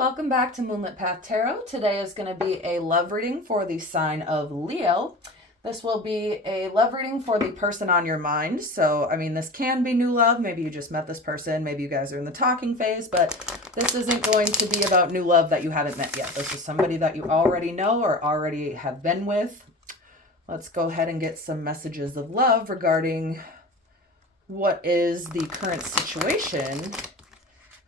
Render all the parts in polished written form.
welcome back to Moonlit Path Tarot. Today is going to be a love reading for the sign of Leo. This will be a love reading for the person on your mind. So, this can be new love. Maybe you just met this person. Maybe you guys are in the talking phase, but this isn't going to be about new love that you haven't met yet. This is somebody that you already know or already have been with. Let's go ahead and get some messages of love regarding what is the current situation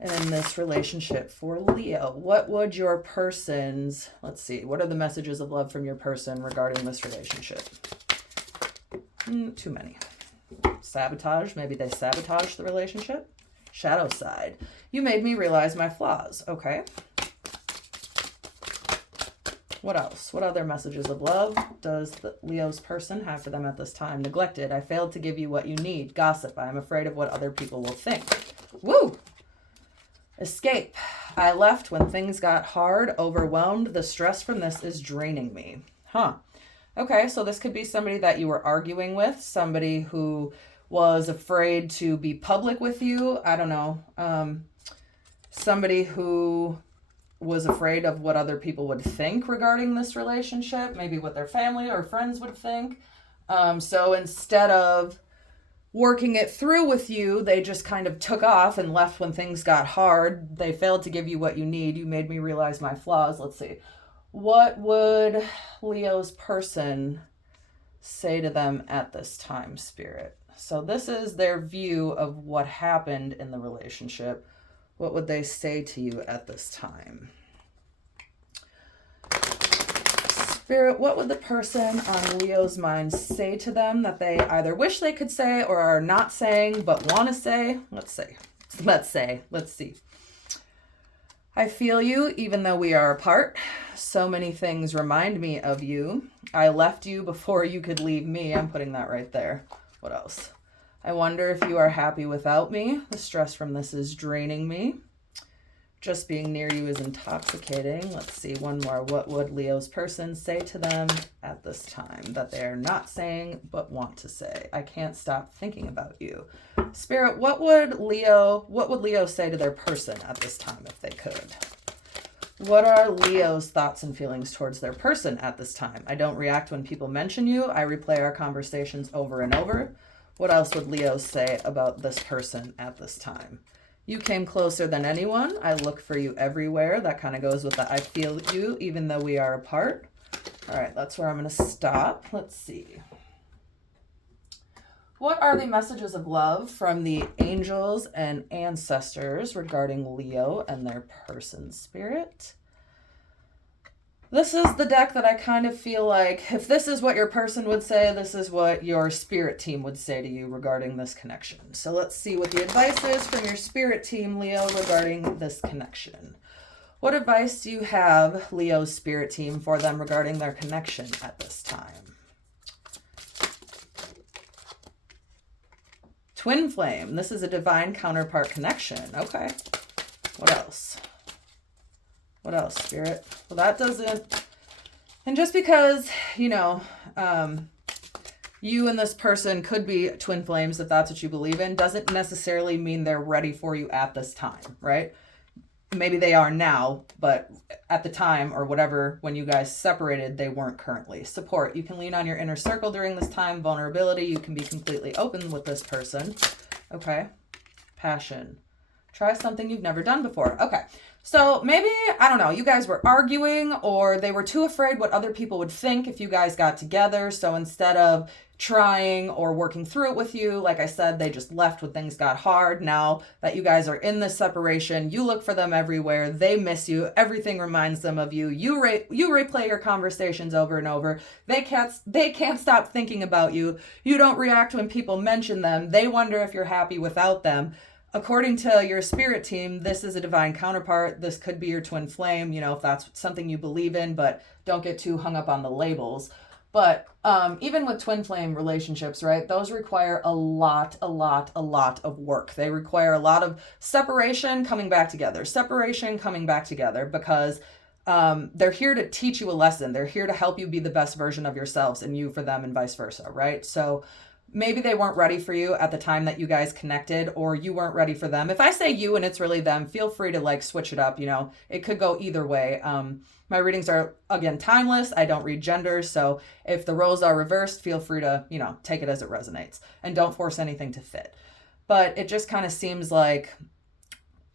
in this relationship for Leo. What would your person's, let's see, what are the messages of love from your person regarding this relationship? Too many. Sabotage, maybe they sabotage the relationship. Shadow side, you made me realize my flaws. Okay. What else? What other messages of love does Leo's person have for them at this time? Neglected, I failed to give you what you need. Gossip, I am afraid of what other people will think. Woo! Escape. I left when things got hard, overwhelmed. The stress from this is draining me. Okay, so this could be somebody that you were arguing with, somebody who was afraid to be public with you. I don't know. Somebody who was afraid of what other people would think regarding this relationship, maybe what their family or friends would think. So instead of working it through with you, they just kind of took off and left when things got hard. They failed to give you what you need. You made me realize my flaws. Let's see. What would Leo's person say to them at this time, Spirit? So this is their view of what happened in the relationship. What would they say to you at this time? Spirit, what would the person on Leo's mind say to them that they either wish they could say or are not saying but want to say? Let's see. I feel you even though we are apart. So many things remind me of you. I left you before you could leave me. I'm putting that right there. What else? I wonder if you are happy without me. The stress from this is draining me. Just being near you is intoxicating. Let's see, one more. What would Leo's person say to them at this time that they are not saying but want to say? I can't stop thinking about you. Spirit, what would Leo say to their person at this time if they could? What are Leo's thoughts and feelings towards their person at this time? I don't react when people mention you. I replay our conversations over and over. What else would Leo say about this person at this time? You came closer than anyone. I look for you everywhere. That kind of goes with the I feel you even though we are apart. All right, that's where I'm going to stop. Let's see. What are the messages of love from the angels and ancestors regarding Leo and their person, Spirit? This is the deck that I kind of feel like if this is what your person would say, this is what your spirit team would say to you regarding this connection. So let's see what the advice is from your spirit team, Leo, regarding this connection. What advice do you have, Leo's spirit team, for them regarding their connection at this time? Twinflame. This is a divine counterpart connection. Okay. What else? What else, Spirit? Well, that doesn't, and just because, you and this person could be twin flames, if that's what you believe in, doesn't necessarily mean they're ready for you at this time, right? Maybe they are now, but at the time or whatever, when you guys separated, they weren't currently. Support. You can lean on your inner circle during this time. Vulnerability. You can be completely open with this person. Okay. Passion. Try something you've never done before. Okay. So maybe, I don't know, you guys were arguing or they were too afraid what other people would think if you guys got together. So instead of trying or working through it with you, like I said, they just left when things got hard. Now that you guys are in this separation, you look for them everywhere. They miss you. Everything reminds them of you. You replay your conversations over and over. They can't stop thinking about you. You don't react when people mention them. They wonder if you're happy without them. According to your spirit team, this is a divine counterpart. This could be your twin flame, if that's something you believe in, but don't get too hung up on the labels. But even with twin flame relationships, right, those require a lot of work. They require a lot of separation, coming back together, because they're here to teach you a lesson. They're here to help you be the best version of yourselves and you for them and vice versa, right? So maybe they weren't ready for you at the time that you guys connected, or you weren't ready for them. If I say you and it's really them, feel free to like switch it up. You know, it could go either way. My readings are, again, timeless. I don't read genders. So if the roles are reversed, feel free to, you know, take it as it resonates and don't force anything to fit. But it just kind of seems like,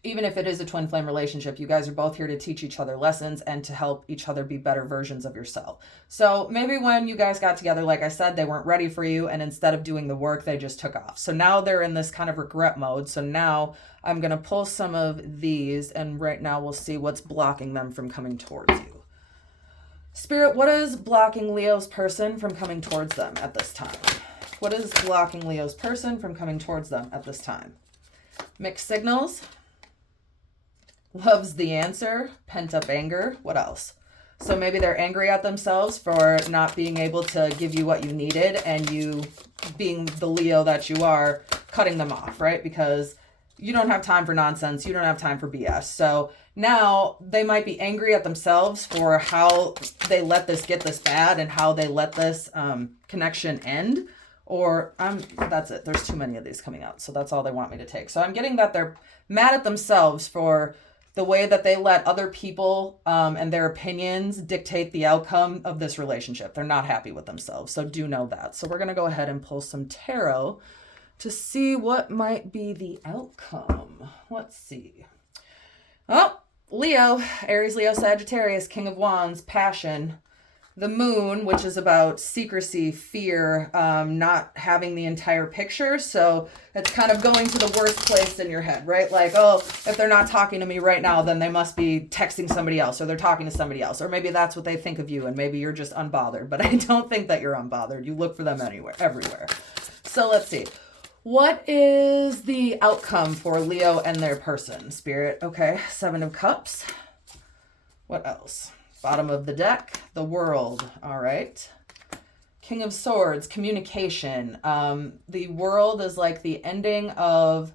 even if it is a twin flame relationship, you guys are both here to teach each other lessons and to help each other be better versions of yourself. So maybe when you guys got together, like I said, they weren't ready for you, and instead of doing the work, they just took off. So now they're in this kind of regret mode. So now I'm going to pull some of these, and right now we'll see what's blocking them from coming towards you. Spirit, what is blocking Leo's person from coming towards them at this time? What is blocking Leo's person from coming towards them at this time? Mixed signals. Love's the answer. Pent-up anger. What else? So maybe they're angry at themselves for not being able to give you what you needed, and you, being the Leo that you are, cutting them off, right? Because you don't have time for nonsense. You don't have time for BS. So now they might be angry at themselves for how they let this get this bad and how they let this connection end. Or that's it. There's too many of these coming out. So that's all they want me to take. So I'm getting that they're mad at themselves for the way that they let other people and their opinions dictate the outcome of this relationship. They're not happy with themselves. So do know that. So we're going to go ahead and pull some tarot to see what might be the outcome. Let's see. Oh, Leo, Aries, Leo, Sagittarius, King of Wands, passion. The moon, which is about secrecy, fear, not having the entire picture. So it's kind of going to the worst place in your head, right? Like, oh, if they're not talking to me right now, then they must be texting somebody else, or they're talking to somebody else. Or maybe that's what they think of you, and maybe you're just unbothered. But I don't think that you're unbothered. You look for them everywhere. So let's see. What is the outcome for Leo and their person, Spirit? Okay, Seven of Cups. What else? Bottom of the deck, the World. All right. King of Swords, communication. The World is like the ending of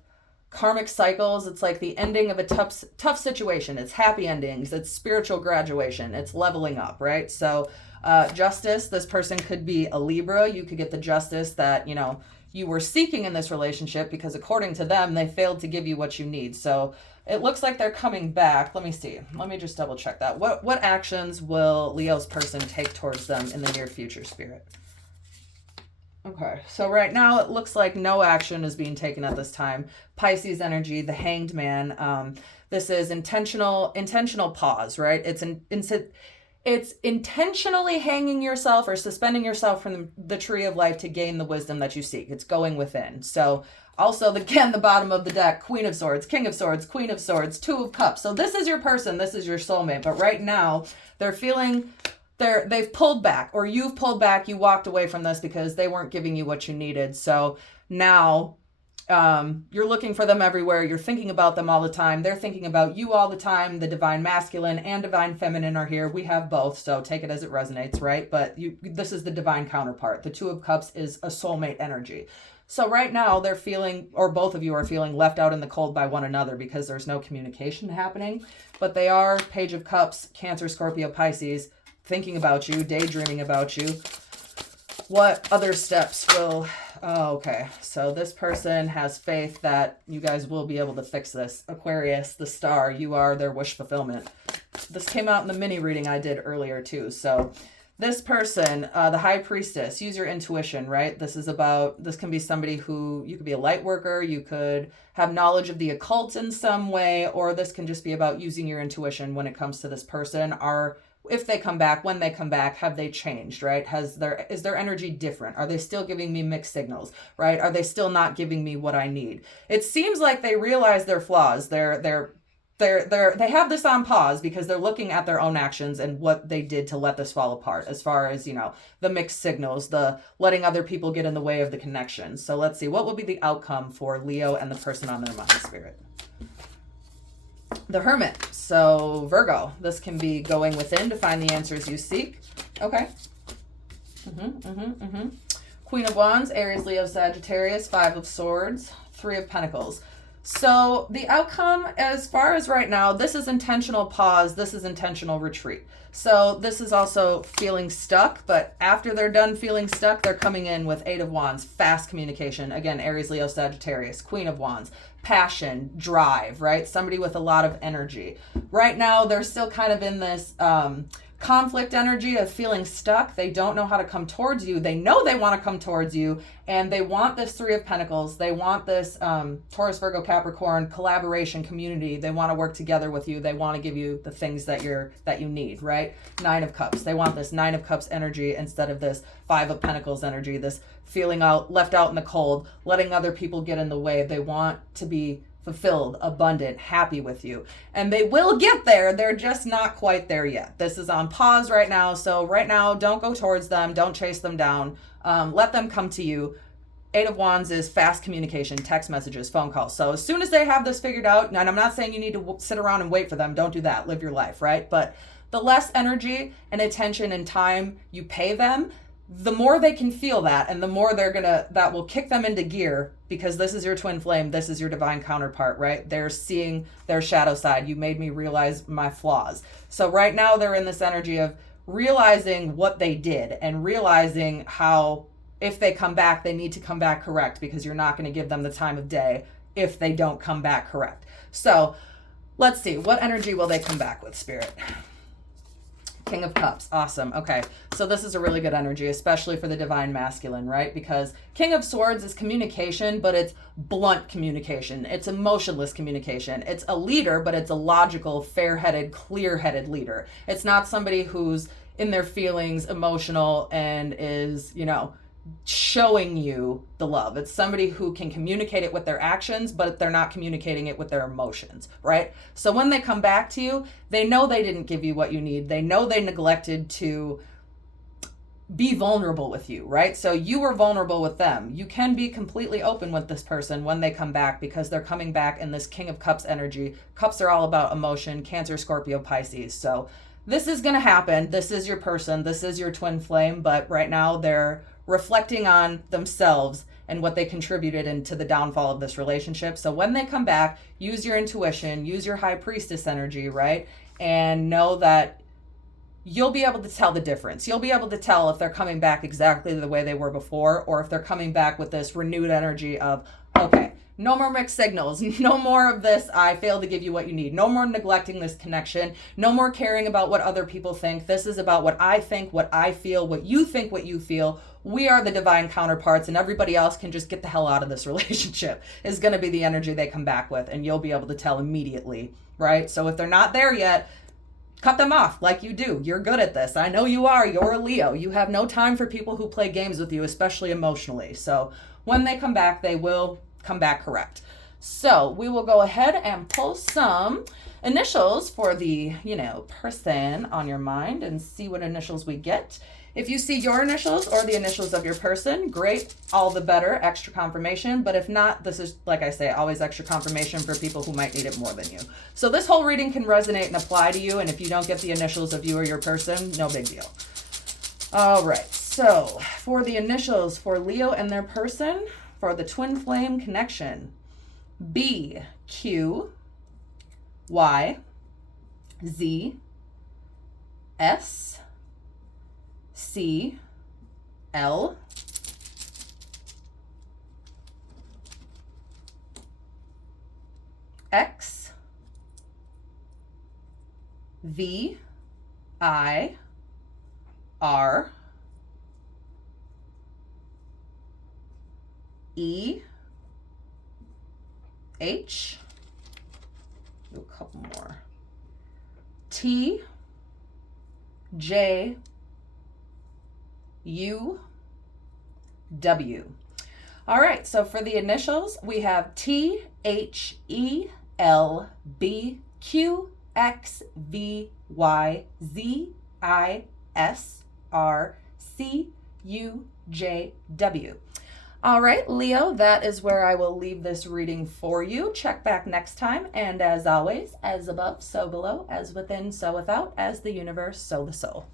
karmic cycles. It's like the ending of a tough situation. It's happy endings. It's spiritual graduation. It's leveling up, right? So justice, this person could be a Libra. You could get the justice that, you know, you were seeking in this relationship, because according to them, they failed to give you what you need. So it looks like they're coming back. Let me see. Let me just double check that. What actions will Leo's person take towards them in the near future, Spirit? Okay, so right now it looks like no action is being taken at this time. Pisces energy, the Hanged Man. This is intentional pause, right? It's intentionally hanging yourself or suspending yourself from the tree of life to gain the wisdom that you seek. It's going within. So also, again, the bottom of the deck, Queen of Swords, King of Swords, Queen of Swords, Two of Cups. So this is your person. This is your soulmate. But right now, they're feeling they've pulled back, or you've pulled back. You walked away from this because they weren't giving you what you needed. So now you're looking for them everywhere. You're thinking about them all the time. They're thinking about you all the time. The divine masculine and divine feminine are here. We have both, so take it as it resonates, right? But this is the divine counterpart. The Two of Cups is a soulmate energy. So right now they're feeling, or both of you are feeling, left out in the cold by one another because there's no communication happening. But they are Page of Cups, Cancer, Scorpio, Pisces, thinking about you, daydreaming about you. What other steps will... Oh, okay. So this person has faith that you guys will be able to fix this. Aquarius, the star, you are their wish fulfillment. This came out in the mini reading I did earlier too. So this person, the High Priestess, use your intuition, right? This can be somebody who, you could be a light worker, you could have knowledge of the occult in some way, or this can just be about using your intuition when it comes to this person. If they come back, when they come back, have they changed, right? Is their energy different? Are they still giving me mixed signals, right? Are they still not giving me what I need? It seems like they realize their flaws. They have this on pause because they're looking at their own actions and what they did to let this fall apart, as far as, you know, the mixed signals, the letting other people get in the way of the connection. So let's see, what will be the outcome for Leo and the person on their mind, Spirit? The Hermit. So Virgo, this can be going within to find the answers you seek. Okay. Queen of Wands, Aries, Leo, Sagittarius, Five of Swords, Three of Pentacles. So the outcome, as far as right now, this is intentional pause. This is intentional retreat. So this is also feeling stuck, but after they're done feeling stuck, they're coming in with 8 of Wands, fast communication. Again, Aries, Leo, Sagittarius, Queen of Wands, passion, drive, right? Somebody with a lot of energy. Right now, they're still kind of in this conflict energy of feeling stuck. They don't know how to come towards you. They know they want to come towards you, and they want this 3 of Pentacles. They want this Taurus, Virgo, Capricorn collaboration community. They want to work together with you. They want to give you the things that you need, right? 9 of Cups. They want this 9 of Cups energy instead of this 5 of Pentacles energy, this feeling left out in the cold, letting other people get in the way. They want to be fulfilled, abundant, happy with you. And they will get there. They're just not quite there yet. This is on pause right now. So right now, don't go towards them. Don't chase them down. Let them come to you. 8 of Wands is fast communication, text messages, phone calls. So as soon as they have this figured out, and I'm not saying you need to sit around and wait for them. Don't do that. Live your life, right? But the less energy and attention and time you pay them, the more they can feel that, and the more that will kick them into gear, because this is your twin flame, this is your divine counterpart, right? They're seeing their shadow side. You made me realize my flaws. So right now they're in this energy of realizing what they did and realizing how, if they come back, they need to come back correct, because you're not going to give them the time of day if they don't come back correct. So let's see, what energy will they come back with, Spirit? King of Cups. Awesome. Okay. So this is a really good energy, especially for the divine masculine, right? Because King of Swords is communication, but it's blunt communication. It's emotionless communication. It's a leader, but it's a logical, fair-headed, clear-headed leader. It's not somebody who's in their feelings, emotional, and is, showing you the love. It's somebody who can communicate it with their actions, but they're not communicating it with their emotions, right? So when they come back to you, they know they didn't give you what you need. They know they neglected to be vulnerable with you, right? So you were vulnerable with them. You can be completely open with this person when they come back, because they're coming back in this King of Cups energy. Cups are all about emotion, Cancer, Scorpio, Pisces. So this is going to happen. This is your person. This is your twin flame. But right now they're reflecting on themselves and what they contributed into the downfall of this relationship. So when they come back, use your intuition, use your high priestess energy, right? And know that you'll be able to tell the difference. You'll be able to tell if they're coming back exactly the way they were before, or if they're coming back with this renewed energy of, okay, no more mixed signals, no more of this, I failed to give you what you need, no more neglecting this connection, no more caring about what other people think. This is about what I think, what I feel, what you think, what you feel. We are the divine counterparts, and everybody else can just get the hell out of this relationship, is going to be the energy they come back with, and you'll be able to tell immediately, right? So if they're not there yet, cut them off like you do. You're good at this. I know you are. You're a Leo. You have no time for people who play games with you, especially emotionally. So when they come back, they will come back correct. So we will go ahead and pull some initials for the, person on your mind and see what initials we get. If you see your initials or the initials of your person, great, all the better, extra confirmation. But if not, this is, like I say, always extra confirmation for people who might need it more than you. So this whole reading can resonate and apply to you. And if you don't get the initials of you or your person, no big deal. All right. So for the initials for Leo and their person, for the twin flame connection, B, Q, Y, Z, S, C, L, X, V, I, R, E, H, do a couple more, T, J, U, W. All right, so for the initials, we have T, H, E, L, B, Q, X, V, Y, Z, I, S, R, C, U, J, W. All right, Leo, that is where I will leave this reading for you. Check back next time. And as always, as above, so below, as within, so without, as the universe, so the soul.